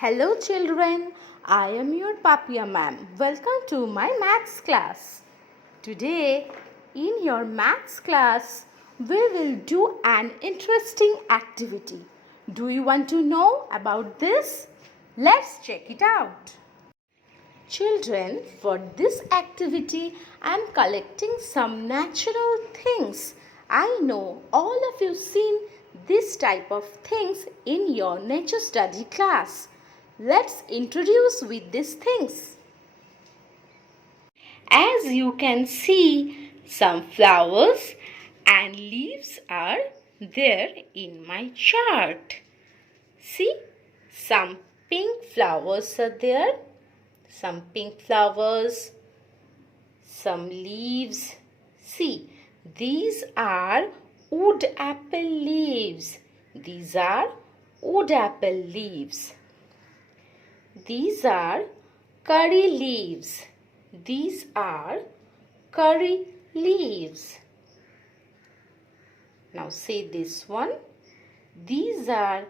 Hello children, I am your Papia ma'am. Welcome to my maths class. Today in your maths class we will do an interesting activity. Do you want to know about this? Let's check it out. Children, for this activity I am collecting some natural things. I know all of you seen this type of things in your nature study class. Let's introduce with these things. As you can see, some flowers and leaves are there in my chart. See, some pink flowers are there. Some pink flowers, some leaves. See, these are wood apple leaves. These are wood apple leaves. These are curry leaves. These are curry leaves. Now say this one. These are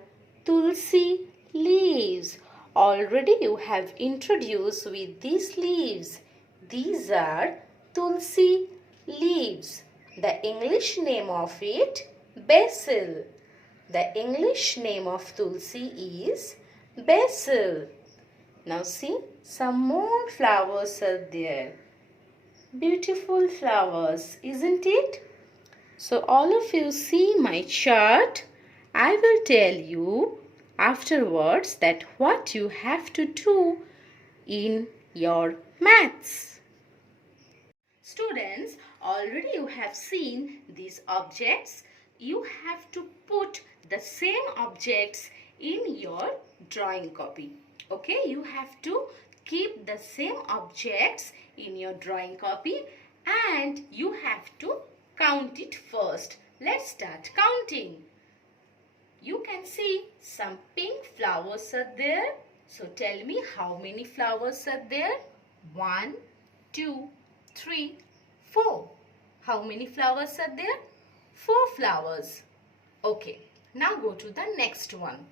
tulsi leaves. Already you have introduced with these leaves. These are tulsi leaves. The English name of it, basil. The English name of tulsi is basil. Now see, some more flowers are there. Beautiful flowers, isn't it? So all of you see my chart. I will tell you afterwards that what you have to do in your maths. Students, already you have seen these objects. You have to put the same objects in your drawing copy. Okay, you have to keep the same objects in your drawing copy and you have to count it first. Let's start counting. You can see some pink flowers are there. So tell me how many flowers are there? 1, 2, 3, 4. How many flowers are there? 4 flowers. Okay, now go to the next one.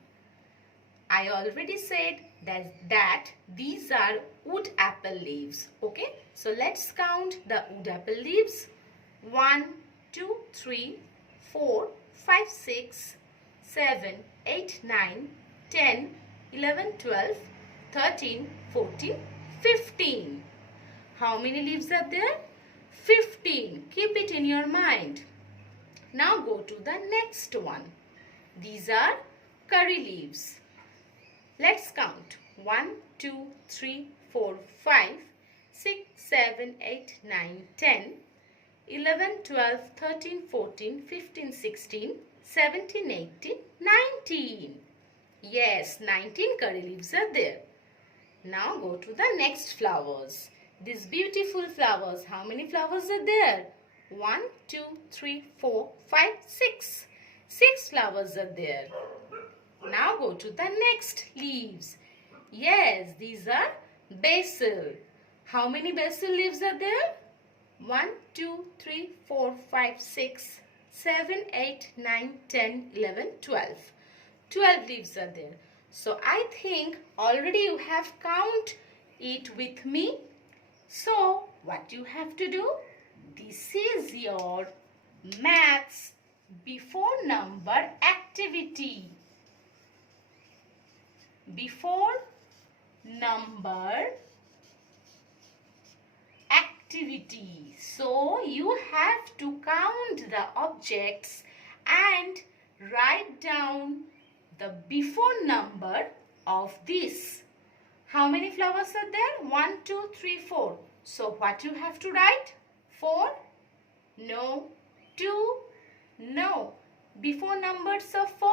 I already said that these are wood apple leaves. Okay, so let's count the wood apple leaves. 1, 2, 3, 4, 5, 6, 7, 8, 9, 10, 11, 12, 13, 14, 15. How many leaves are there? 15. Keep it in your mind. Now go to the next one. These are curry leaves. Let's count. 1, 2, 3, 4, 5, 6, 7, 8, 9, 10, 11, 12, 13, 14, 15, 16, 17, 18, 19. Yes, 19 curry leaves are there. Now go to the next flowers. These beautiful flowers. How many flowers are there? 1, 2, 3, 4, 5, 6. 6 flowers are there. Now go to the next leaves. Yes, these are basil. How many basil leaves are there? 1, 2, 3, 4, 5, 6, 7, 8, 9, 10, 11, 12. 12 leaves are there. So I think already you have counted it with me. So what you have to do? This is your maths before number activity. Before number activity. So you have to count the objects and write down the before number of this. How many flowers are there? 1, 2, 3, 4. So what you have to write? 4? No. 2? No. Before numbers of 4?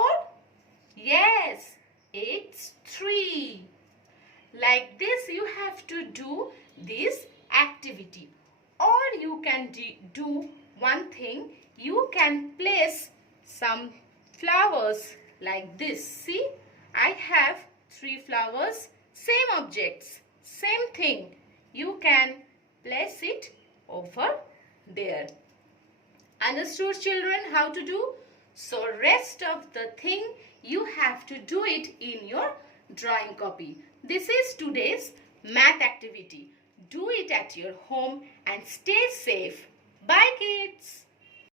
Yes, it's 3. Like this you have to do this activity. Or you can do one thing. You can place some flowers like this. See, I have 3 flowers, same objects, same thing. You can place it over there. Understood, children, how to do? So rest of the thing you have to do it in your drawing copy. This is today's math activity. Do it at your home and stay safe. Bye kids.